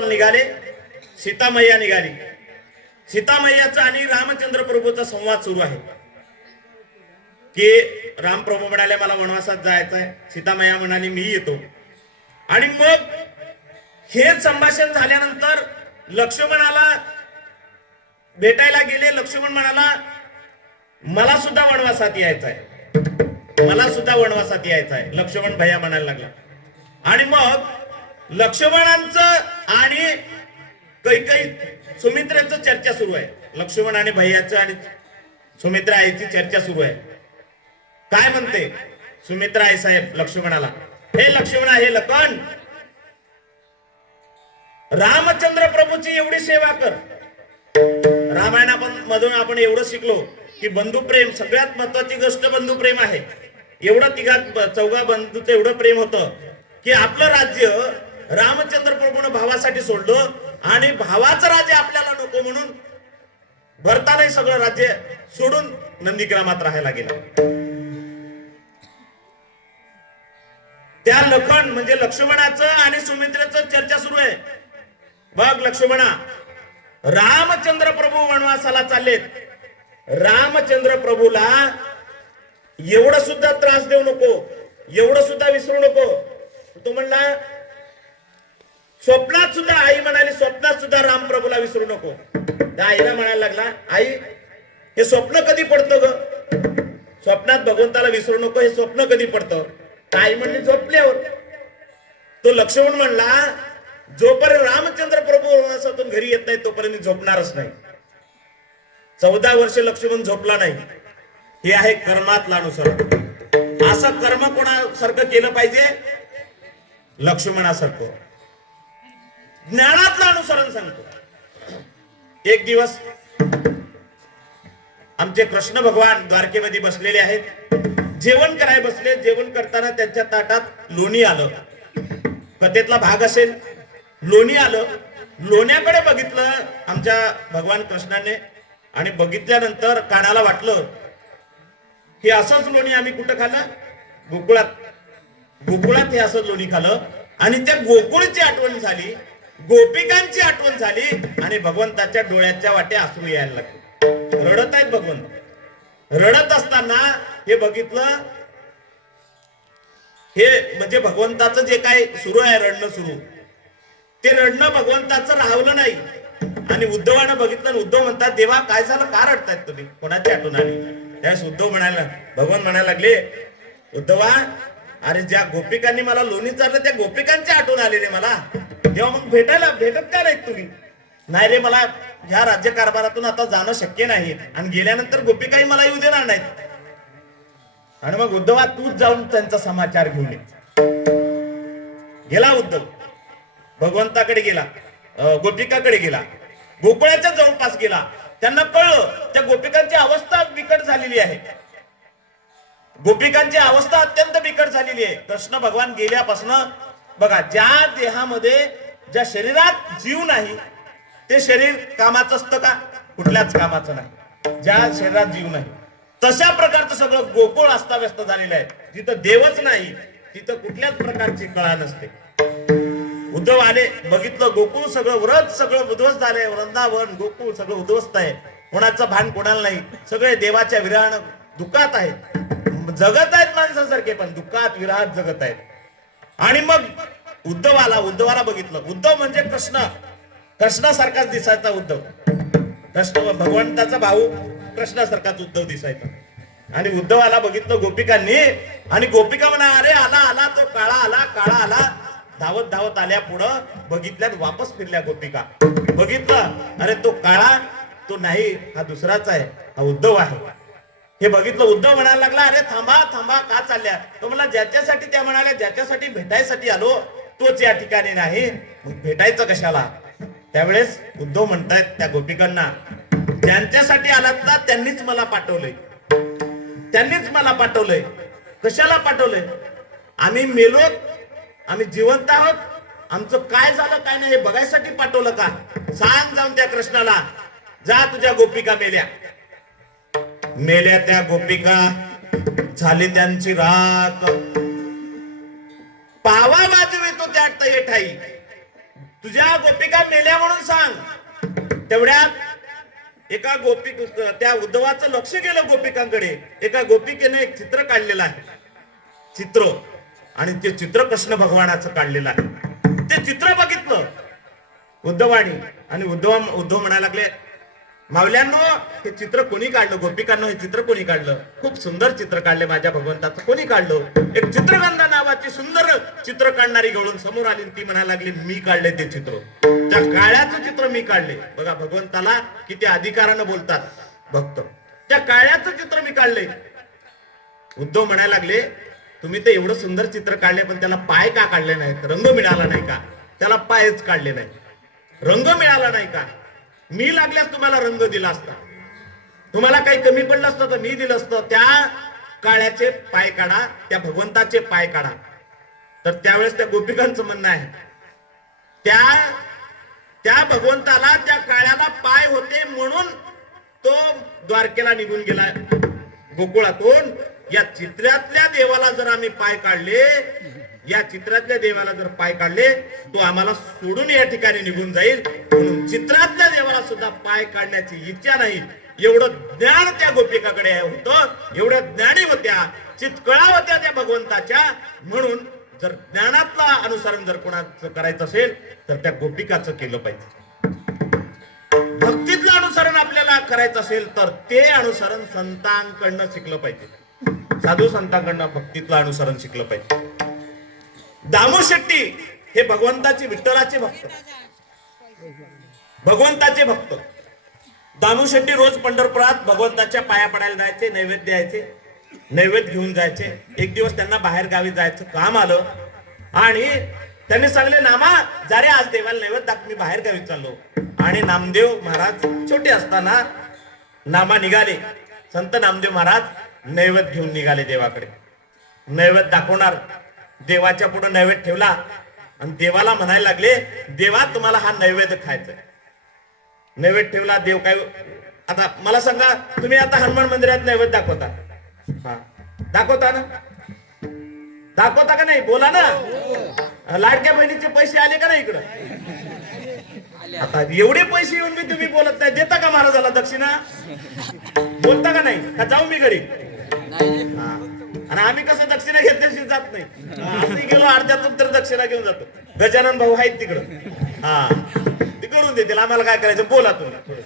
निघाले, सीतामैया निघाली. सीतामैयाचा आणि रामचंद्र प्रभूचा संवाद सुरू आहे की रामप्रभू म्हणाले मला वनवासात जायचं आहे, सीतामैया म्हणाली मी येतो. आणि मग हे संभाषण झाल्यानंतर लक्ष्मणाला भेटायला गेले. लक्ष्मण म्हणाला मला सुद्धा वनवासात यायचं आहे, मला सुद्धा वनवासात यायचं आहे. लक्ष्मण भैया म्हणायला लागला. आणि मग लक्ष्मणांचं आणि कैकेयी सुमित्रेचं चर्चा सुरू आहे. लक्ष्मण आणि भैयाचं आणि सुमित्रा आईची चर्चा सुरू आहे. काय म्हणते सुमित्रा आई साहेब लक्ष्मणाला, हे लक्ष्मणा, हे लखन, रामचंद्र प्रभूची एवढी सेवा कर. रामायणामधून आपण एवढं शिकलो की बंधुप्रेम सगळ्यात महत्वाची गोष्ट बंधुप्रेम आहे. एवढं तिघा चौघा बंधूचं एवढं प्रेम होतं की आपलं राज्य रामचंद्र प्रभूने भावासाठी सोडलं आणि भावाचं राज्य आपल्याला नको म्हणून भरताने सगळं राज्य सोडून नंदीग्रामात राहायला गेला. त्या लखन म्हणजे लक्ष्मणाचं आणि सुमित्रेचं चर्चा सुरू आहे. बघ लक्ष्मणा, रामचंद्र प्रभू वनवासाला चाललेत. रामचंद्र प्रभूला एवढं सुद्धा त्रास देऊ नको, एवढं सुद्धा विसरू नको. तो म्हणला स्वप्नात सुद्धा, आई म्हणाली स्वप्नात सुद्धा राम प्रभूला विसरू नको. त्या आईला म्हणायला लागला, आई हे स्वप्न कधी पडतं ग? स्वप्नात भगवंताला विसरू नको हे स्वप्न कधी पडतं? आई म्हणली झोपल्यावर. तो लक्ष्मण म्हणला जोपर्यंत रामचंद्र प्रभू वनवासातून घरी येत नाही तोपर्यंत झोपणारच नाही. 14 वर्ष लक्ष्मण झोपला नाही. हे आहे कर्मातला अनुसरण. असं कर्म कोणासारखं केलं पाहिजे? लक्ष्मणासारखं. ज्ञानातलं अनुसरण सांगतो. एक दिवस आमचे कृष्ण भगवान द्वारकेमध्ये बसलेले आहेत. जेवण कराय बसले. जेवण करताना त्यांच्या ताटात लोणी आलं. कथेतला भाग असेल. लोणी आलं. लोण्याकडे बघितलं आमच्या भगवान कृष्णाने आणि बघितल्यानंतर कानाला वाटलं हे असंच लोणी आम्ही कुठं खाल्लं? गोकुळात. गोकुळात हे असं लोणी खाल्लं. आणि त्या गोकुळची आठवण झाली, गोपिकांची आठवण झाली आणि भगवंताच्या डोळ्याच्या वाटे अश्रू यायला लागले. रडत आहेत भगवंत. रडत असताना हे बघितलं. हे म्हणजे भगवंताचं जे काय सुरू आहे रडणं सुरू, ते रडणं भगवंताचं राहवलं नाही. आणि उद्धवानं बघितलं. उद्धव म्हणतात देवा काय झालं, का रडतायत तुम्ही, कोणाची आठवण आली? त्यावेळेस उद्धव म्हणायला, भगवान म्हणायला लागले उद्धवा, अरे ज्या गोपिकांनी मला लोणी चारलं त्या गोपिकांची आठवण आली रे मला. तेव्हा मग भेटत का नाहीत तुम्ही? नाही रे, मला ह्या राज्यकारभारातून आता जाणं शक्य नाही आणि गेल्यानंतर गोपिकाही मला येऊ देणार नाहीत. आणि मग उद्धवा तूच जाऊन त्यांचा समाचार घेऊन ये. गेला उद्धव. भगवंताकडे गेला, गोपिकाकडे गेला, गोकुळाच्या जवळपास गेला. त्यांना कळलं त्या गोपिकांची अवस्था बिकट झालेली आहे. गोपिकांची अवस्था अत्यंत बिकट झालेली आहे. कृष्ण भगवान गेल्यापासून बघा, ज्या देहामध्ये ज्या शरीरात जीव नाही ते शरीर कामाचं असतं का? कुठल्याच कामाचं नाही. ज्या शरीरात जीव नाही तशा प्रकारचं सगळं गोकुळ अस्ताव्यस्त झालेलं आहे. जिथं देवच नाही तिथं कुठल्याच प्रकारची कळा नसते. उद्धव आले, बघितलं गोकुळ सगळं, व्रत सगळं उद्ध्वस्त झालंय. वृंदावन गोकुळ सगळं उद्ध्वस्त आहे. कोणाचं भान कोणाला नाही. सगळे देवाच्या विरहानं दुःखात आहेत. जगत आहेत माणसासारखे पण दुःखात विरहात जगत आहेत. आणि मग उद्धव आला. उद्धवाला बघितलं. उद्धव म्हणजे कृष्ण, कृष्णासारखाच दिसायचा उद्धव. कृष्ण भगवंताचा भाऊ कृष्णासारखाच उद्धव दिसायचा. आणि उद्धवाला बघितलं गोपिकांनी. आणि गोपिका म्हणा अरे आला आला तो काळा आला, काळा आला. धावत धावत आल्या पुढं. बघितल्यात वापस फिरल्या गोपिका. बघितलं अरे तो काळा तो नाही, हा दुसराच आहे, हा उद्धव आहे. हे बघितलं. उद्धव म्हणायला लागला अरे थांबा थांबा, का चालल्या? तो म्हणला ज्याच्यासाठी त्या म्हणाल्या ज्याच्यासाठी भेटायसाठी आलो तोच या ठिकाणी नाही, मग भेटायचं कशाला? त्यावेळेस उद्धव म्हणतायत त्या गोपिकांना ज्यांच्यासाठी आलात ना त्यांनीच मला पाठवलंय. त्यांनीच मला पाठवलंय. कशाला पाठवलंय? आम्ही मेलो, आम्ही जिवंत आहोत, आमचं काय झालं काय नाही हे बघायसाठी पाठवलं का? सांग जाऊन त्या कृष्णाला, जा तुझ्या गोपिका मेल्या. मेल्या त्या गोपिका, झाली त्यांची राख. पावा वाजवितो त्या ठाई, तुझ्या गोपिका मेल्या म्हणून सांग. तेवढ्यात एका त्या उद्धवाचं लक्ष गेलं गोपिकांकडे. एका गोपिकेने एक चित्र काढलेलं आहे, चित्र, आणि ते चित्र कृष्ण भगवानाचं काढलेलं आहे. ते चित्र बघितलं उद्धवानी, आणि उद्धव म्हणायला लागले, मावल्यांनो हे चित्र कोणी काढलं? गोपिकांनो हे चित्र कोणी काढलं? खूप सुंदर चित्र काढले माझ्या भगवंताचं, कोणी काढलं? एक चित्रगंधा नावाची सुंदर चित्र काढणारी गवळून समोर आली. ती म्हणायला लागली, मी काढले ते चित्र, त्या काळ्याचं चित्र मी काढले. बघा भगवंताला किती अधिकारानं बोलतात भक्त. त्या काळ्याचं चित्र मी काढले. उद्धव म्हणायला लागले, तुम्ही तर एवढं सुंदर चित्र काढले, पण त्याला पाय का काढले नाहीत? रंग मिळाला नाही का? त्याला पायच काढले नाही, रंग मिळाला नाही का? मी लागल्यास तुम्हाला रंग दिला असता, तुम्हाला काही कमी पडलं असतं तर मी दिलं असतं. त्या काळ्याचे पाय काढा, त्या भगवंताचे पाय काढा. तर त्यावेळेस त्या गोपिकांचं म्हणणं आहे, त्या भगवंताला त्या काळ्याला पाय होते म्हणून तो द्वारकेला निघून गेला गोकुळातून. या चित्रातल्या देवाला जर आम्ही पाय काढले, या चित्रातल्या देवाला जर पाय काढले, तो आम्हाला सोडून या ठिकाणी निघून जाईल. म्हणून चित्रातल्या देवाला सुद्धा पाय काढण्याची इच्छा नाही. एवढं ज्ञान त्या गोपिकाकडे होतं, एवढ्या ज्ञानी होत्या, चितकळा होत्या त्या भगवंताच्या. म्हणून जर ज्ञानातला अनुसरण जर कोणाचं करायचं असेल तर त्या गोपिकाचं केलं पाहिजे. भक्तीतलं अनुसरण आपल्याला करायचं असेल तर ते अनुसरण संतांकडनं शिकलं पाहिजे. साधू संतांकडनं भक्तीतलं अनुसरण शिकलं पाहिजे. दामू शेट्टी हे भगवंताचे, विठ्ठलाचे भक्त, भगवंताचे भक्त. दामू शेट्टी रोज पंढरपुरात भगवंताच्या पाया पडायला जायचे, नैवेद्य द्यायचे, नैवेद्य घेऊन जायचे. एक दिवस त्यांना बाहेर गावी जायचं काम आलं आणि त्यांनी सांगले, नामा जा रे आज देवाला नैवेद्य दाख, मी बाहेर गावी चाललो. आणि नामदेव महाराज छोटे असताना नामा निघाले. संत नामदेव महाराज नैवेद्य घेऊन निघाले देवाकडे. नैवेद्य दाखवणार, देवाच्या पुढे नैवेद्य ठेवला आणि देवाला म्हणायला लागले, देवा तुम्हाला हा नैवेद्य खायचा. नैवेद्य ठेवला. देव काय, आता मला सांगा, तुम्ही आता हनुमान मंदिरात नैवेद्य दाखवता, दाखवता ना? दाखवता का नाही? बोला ना. लाडक्या बहिणीचे पैसे आले का नाही इकडं? आता एवढे पैसे येऊन मी तुम्ही बोलत नाही, देता का महाराजाला दक्षिणा? बोलता का नाही? का जाऊ मी घरी? आणि आम्ही कसं दक्षिणा घेतल्याशी जात नाही, असं गेलो अर्ध्यातून तर दक्षिणा घेऊन जातो. गजानन भाऊ आहेत तिकडं, हा ते करून देतील, आम्हाला काय करायचं बोला तुम्ही.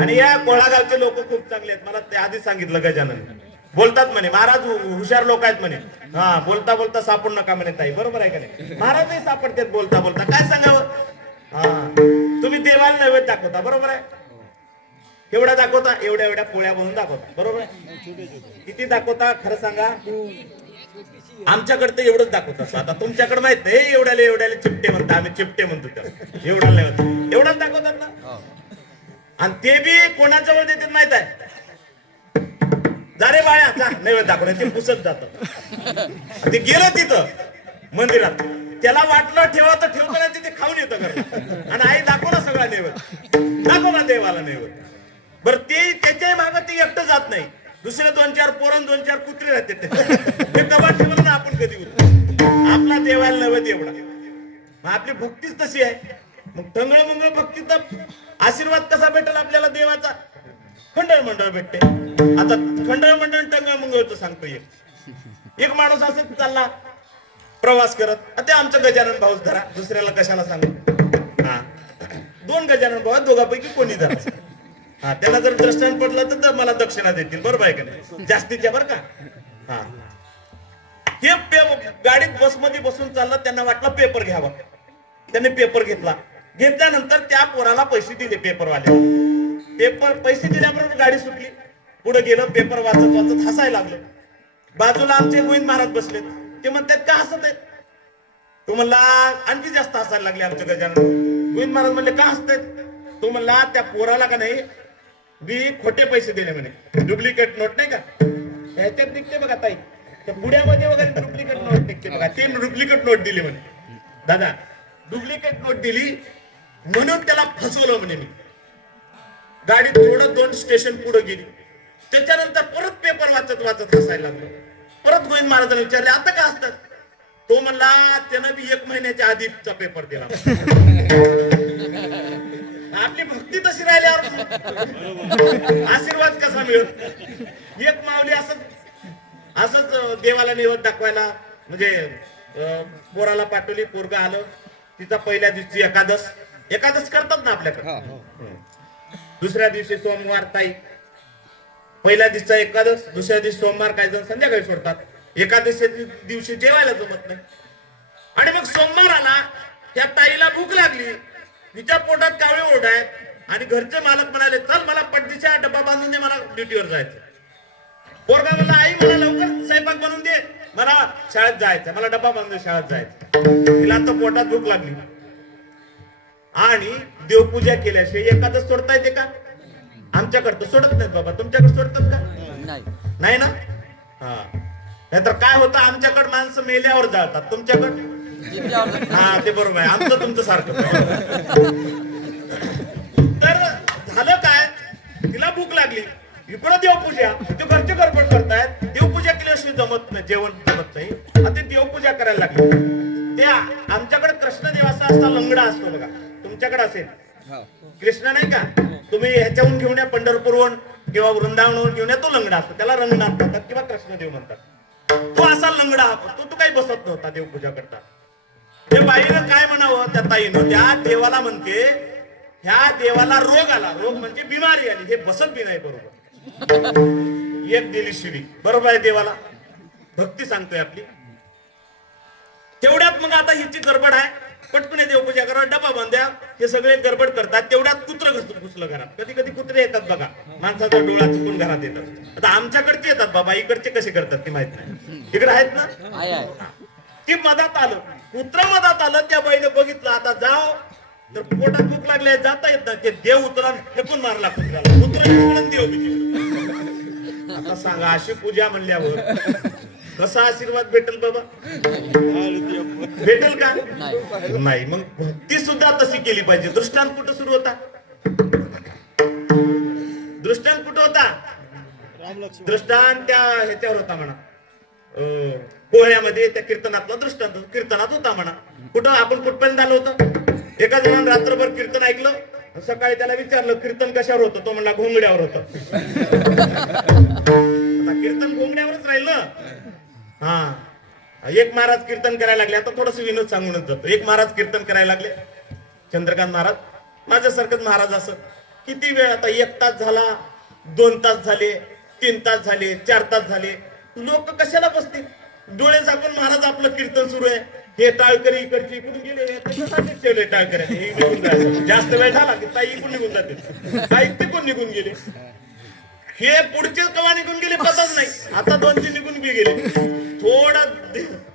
आणि या कोळागावचे लोक खूप चांगले आहेत, मला ते आधीच सांगितलं गजानन. बोलतात म्हणे महाराज हुशार लोक आहेत म्हणे. हा बोलता बोलता सापडू नका म्हणे ताई, बरोबर आहे का नाही? महाराजही सापडतात बोलता बोलता. काय सांगावं? हा तुम्ही देवाला नैवेद्य दाखवता, बरोबर आहे. केवढा दाखवता? एवढ्या एवढ्या पोळ्या बनवून दाखवता, बरोबर आहे. किती दाखवता खरं सांगा? आमच्याकडे तर एवढंच दाखवतात. आता तुमच्याकडे माहित नाही, एवढ्याला एवढ्याला चिपटे म्हणतात, आम्ही चिपटे म्हणतो त्याला. एवढाच दाखवतात ना. आणि ते बी कोणाजवळ देतात माहित आहे? जा रे बाळ्या जा नैवेद्य दाखवण्यात, ते पुसत जात. ते गेलं तिथं मंदिरात, त्याला वाटलं ठेवा तर ठेवताना तिथे खाऊन येतं घर. आणि आई दाखवला सगळा नैवेद्य, दाखवला देवाला नैवेद्य. बरं ते त्याच्याही मागं ते एकटं जात नाही, दुसरे 2-4 पोरं 2-4 कुत्रे राहते. ते कबाट ठेवलं ना आपण कधी उठतो. आपला देवाला नैवेद्य एवढा. मग आपली भक्तीच तशी आहे. मग टंगळ मंगळ भक्तीचा आशीर्वाद कसा भेटेल आपल्याला देवाचा? खंडळ मंडळ भेटते. आता खंडळ मंडळ टंगळ मंगळचं सांगतो. एक माणूस असंच चालला प्रवास करत, ते आमचं गजानन भाऊच धरा, दुसऱ्याला कशाला सांगू? हा 2 गजानन भाऊ, दोघांपैकी कोणी धरा. हा त्याला जर दृष्टांत पडलं तर मला दक्षिणा देतील, बरोबर आहे का नाही? जास्तीच्या बरं का. हा हे गाडीत बसमध्ये बसून चाललं, त्यांना वाटलं पेपर घ्यावा. त्यांनी पेपर घेतला. घेतल्यानंतर त्या पोराला पैसे दिले पेपरवाले. पैसे दिल्याबरोबर गाडी सुटली. पुढे गेलं, पेपर वाचत वाचत हसायला लागलं. बाजूला आमचे गोविंद महाराज बसलेत. ते म्हणतात का हसत आहेत? तो म्हणला आणखी जास्त हसायला लागले आमचे गजानन. गोविंद महाराज म्हणले का हसतायत? तो म्हणला त्या पोराला का नाही मी खोटे पैसे दिले म्हणे, डुप्लिकेट नोट नाही का ह्याच्यात निघते बघा ताई, त्या बुड्यामध्ये वगैरे डुप्लिकेट नोट निघते बघा, ते डुप्लिकेट नोट दिली म्हणे. दादा डुप्लिकेट नोट दिली म्हणून त्याला फसवलं म्हणे मी. गाडी थोडं 2 स्टेशन पुढे गेली. त्याच्यानंतर परत पेपर वाचत वाचत हसायला लागलो. परत गोविंद महाराजांना विचारले आता का हसतात? तो म्हणला त्यानं बी 1 महिन्याच्या आधीचा पेपर दिला. आपली भक्ती तशी राहिल्यावर आशीर्वाद कसा मिळत. एक माऊली असंच देवाला नैवेद्य दाखवायला म्हणजे पोराला पाठवली. पोरगा आलं. तिचा पहिल्या दिवशी एकादश करतात ना आपल्याकडे. दुसऱ्या दिवशी सोमवार ताई. पहिल्या दिवसा एकादश, दुसऱ्या दिवशी सोमवार. काही जण संध्याकाळी सोडतात. एकादशी दिवशी जेवायला जमत नाही. आणि मग सोमवार आला. त्या ताईला भूक लागली. तिच्या पोटात कावळे ओरडाय आणि घरचे मालक म्हणाले चल मला पटदीचा डब्बा बांधून दे, मला ड्युटीवर जायचं. पोरगा म्हणला आई मला लवकर स्वयंपाक बनवून दे, मला शाळेत जायचं, मला डब्बा बांधून शाळेत जायचं. तिला तर पोटात भूक लागली आणि देवपूजा केल्याशिवाय एकादश सोडता येते का? आमच्याकडे तर सोडत नाहीत बाबा. तुमच्याकडे सोडतात का? नाही ना. हा नाहीतर काय होतं, आमच्याकडे माणसं मेल्यावर जातात, तुमच्याकडे हा ते बरोबर आहे. आमचं तुमचं सारखं. तर झालं काय, तिला भूक लागली. इकडं देवपूजा, ते घरचे गडबड करतायत. देवपूजा केल्याशिवाय जमत नाही, जेवण जमत नाही. आता देवपूजा करायला लागली. त्या आमच्याकडे कृष्णदेव असा लंगडा असतो बघा. तुमच्याकडे असेल कृष्ण नाही का? तुम्ही ह्याच्याहून घेऊन या, पंढरपूरहून किंवा वृंदावनहून घेऊन या. तो लंगडा असतो, त्याला रंगनाथ म्हणतात किंवा कृष्णदेव म्हणतात. तो असा लंगडा तो काही बसत नव्हता देवपूजा करता. त्या बाईनं काय म्हणावं, त्या ताईनं त्या देवाला म्हणते, ह्या देवाला रोग आला. रोग म्हणजे बिमारी आली, हे बसत बी नाही बरोबर. एक दिली शिडी. बरोबर आहे, देवाला भक्ती सांगतोय आपली. तेवढ्यात मग आता हिची गडबड आहे. पटकन देवपूजा करा, डबा बांध्या. हे सगळे गडबड करतात. तेवढ्यात कुत्र घुसलं घरात. कधी कधी कुत्रे येतात बघा, माणसाचा डोळा चुकून घरात येतात. आता आमच्याकडचे येतात बाबा, इकडचे कसे करतात ते माहित नाही. इकडे आहेत ना. ती मधात आलं, कुत्र मधात आलं. त्या बाईने बघितलं, आता जाव तर पोटात भूक लागले, जाता येत नाही. ते देव उतरा फेकून मारला कुत्र्याला. कुत्रा देव बिचारा. आता सांगा, अशी पूजा म्हणल्यावर कसा आशीर्वाद भेटेल बाबा? भेटेल का? नाही. मग भक्ती सुद्धा तशी केली पाहिजे. दृष्टांत कुठं सुरू होता? दृष्टांत कुठं होता? दृष्टांत त्या ह्याच्यावर होता म्हणा, पोह्यामध्ये. त्या कीर्तनातला दृष्टांत कीर्तनात होता म्हणा. कुठं आपण कुठपर्यंत आलो होतं? एका जणांना रात्रभर कीर्तन ऐकलं. सकाळी त्याला विचारलं कीर्तन कशावर होतं? तो म्हणला घोंगड्यावर होतं. कीर्तन घोंगड्यावरच राहिलं. हा, एक महाराज कीर्तन करायला लागले. आता थोडस विनोद सांगूनच जातो. एक महाराज कीर्तन करायला लागले, चंद्रकांत महाराज. माझ्यासारखंच महाराज. असं किती वेळ, आता 1 तास झाला, 2 तास झाले, 3 तास झाले, 4 तास झाले. लोक कशाला बसतील? डोळे झाकून महाराज आपलं कीर्तन सुरू आहे. हे टाळकरी इकडची इकडून गेले, त्याच्यासाठीच ठेवले टाळकऱ्या. जास्त वेळ झाला की ताई इकडून निघून जाते, ताई तिकडून निघून गेले. हे पुढचे कवा निघून गेले पतच नाही. आता 2-3 निघून बी गेले. थोडा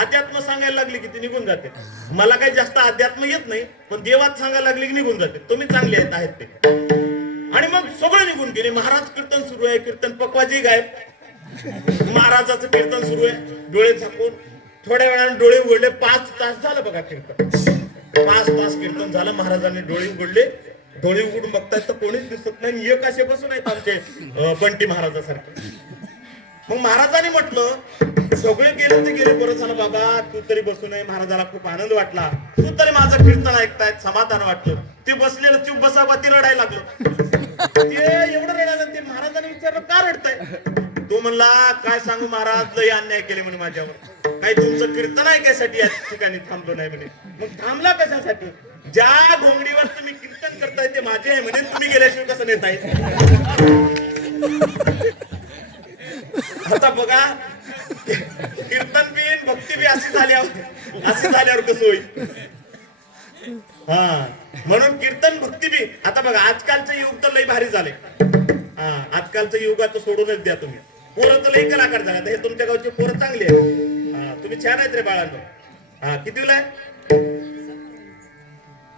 अध्यात्म सांगायला लागले की ते निघून जाते. मला काही जास्त अध्यात्म येत नाही, पण देवात सांगायला लागले की निघून जाते. तुम्ही चांगले आहेत ते. आणि मग सगळं निघून गेले. महाराज कीर्तन सुरू आहे. कीर्तन पकवाजी गायब. महाराजाचं कीर्तन सुरू आहे. डोळे झाकून थोड्या वेळाने डोळे उघडले. 5 तास झालं बघा कीर्तन. 5 तास कीर्तन झालं. महाराजांनी डोळे उघडले. डोळे उघडून बघतायत तर कोणीच दिसत नाही. एक असे बसून आहेत आमचे बंटी महाराजासारखे. मग महाराजांनी म्हटलं, सगळे गेले ते गेले, बरं झालं बाबा तू तरी बसू नये. महाराजाला खूप आनंद वाटला. तू तरी माझं कीर्तन ऐकतायत, समाधान वाटलं. ते बसलेलं चूप बसावा, ते रडायला लागलं. ते एवढं रडायला. ते महाराजांनी विचारलं का रडताय? तो म्हणला काय सांगू महाराज, लय अन्याय केले म्हणे माझ्यावर. काही तुमचं कीर्तन ऐकायसाठी या ठिकाणी थांबलो नाही म्हणे. मग थांबला कशासाठी? ज्या घोंगडीवर तुम्ही कीर्तन करताय ते माझे आहे म्हणे. तुम्ही गेल्याशिवाय कसं नेताय? आता बघा, कीर्तन बी भक्ती बी अशी झाल्यावर कसं होईल? हा, म्हणून कीर्तन भक्ती बी. आता बघा, आजकालचं युग तर लय भारी झाले. हा, आजकालचं युग आता सोडूनच द्या तुम्ही. पोरं तर लई कलाकार झाले. हे तुमच्या गावचे पोरं चांगले आहेत. तुम्ही छान आहेत रे बाळांनो. हा, कितीला आहे?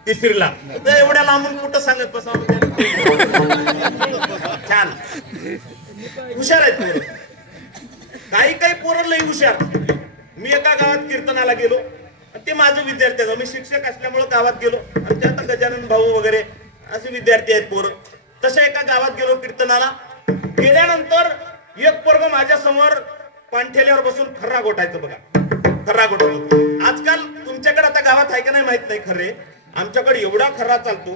3रीला. एवढ्या लांबून कुठं सांगत बसा. छान हुशार आहेत पोरं. काही पोरं लई हुशार. मी एका गावात कीर्तनाला गेलो. ते माझं विद्यार्थी आहे. मी शिक्षक असल्यामुळे गावात गेलो. आमच्या आता गजानन भाऊ वगैरे असे विद्यार्थी आहेत पोरं. तशा एका गावात गेलो कीर्तनाला. गेल्यानंतर एक पोरग माझ्या समोर पाणठेल्यावर बसून खर्रा गोटायचं बघा. खर्रा गोठवतो. आजकाल तुमच्याकडे आता गावात आहे का नाही माहित नाही, खरे आमच्याकडे एवढा खरा चालतो,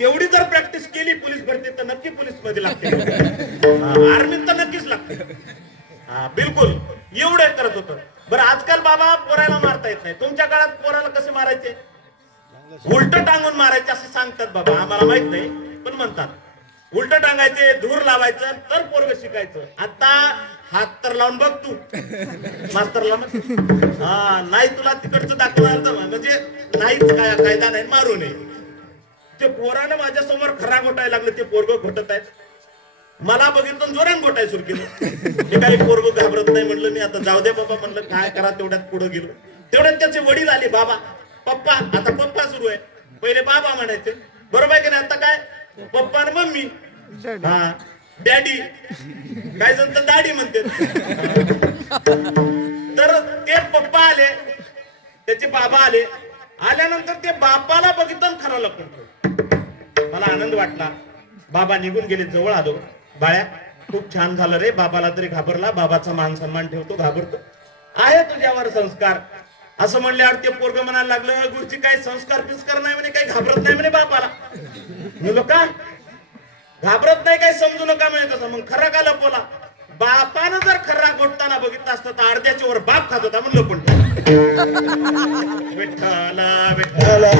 तेवढी जर प्रॅक्टिस केली पोलीस भरती तर नक्की पोलीस मध्ये लागते, आर्मीत तर नक्कीच लागते. हा बिलकुल एवढं करत होतं. बरं आजकाल बाबा पोराला मारता येत नाही, तुमच्या काळात पोराला कसे मारायचे? उलट टांगून मारायचे असं सांगतात बाबा, आम्हाला माहित नाही पण म्हणतात. उलट टांगायचे, धूर लावायचं तर पोरग शिकायचं. आता हात तर लावून बघ तू मास्तरला, नाही तुला तिकडचं दाखवणार म्हणजे नाहीच, काय कायदा नाही, मारू नये. ते पोरानं माझ्या समोर खरा घोटायला लागले, ते पोरग घोटत आहेत. मला बघितलं जोरान घोटाय सुरू केलं. मी काही पोरग घाबरत नाही म्हणलं, मी आता जाऊ दे बाबा म्हणलं, काय करा. तेवढ्यात पुढे गेलो, तेवढ्यात त्याचे वडील आले, बाबा पप्पा. आता पप्पा सुरू आहे, पहिले बाबा म्हणायचे, बरोबर आहे की नाही? आता काय पप्पा आणि मम्मी, हा डॅडी, काय जण तर दाढी म्हणते. तर ते पप्पा आले, त्याचे बाबा आले. आल्यानंतर ते बापाला बघितलं खरं लपून. मला आनंद वाटला. बाबा निघून गेले, जवळ आलो. बाळ्या खूप छान झालं रे, बाबाला तरी घाबरला, बाबाचा मान सन्मान ठेवतो, घाबरतो, आहे तुझ्यावर संस्कार असं म्हणल्यावर ते पोरग म्हणायला लागलं, गुरुजी काही संस्कार पिस्कार नाही म्हणे, काही घाबरत नाही म्हणे बापाला. म्हणलो का घाबरत नाही, काही समजू नका म्हणे. तसं मग खरा का लपवला? बापानं जर खरा घोटताना बघितलं असतं तर अर्ध्याच्या वर बाप खात होता म्हणलं. पण विठ्ठला विठ्ठला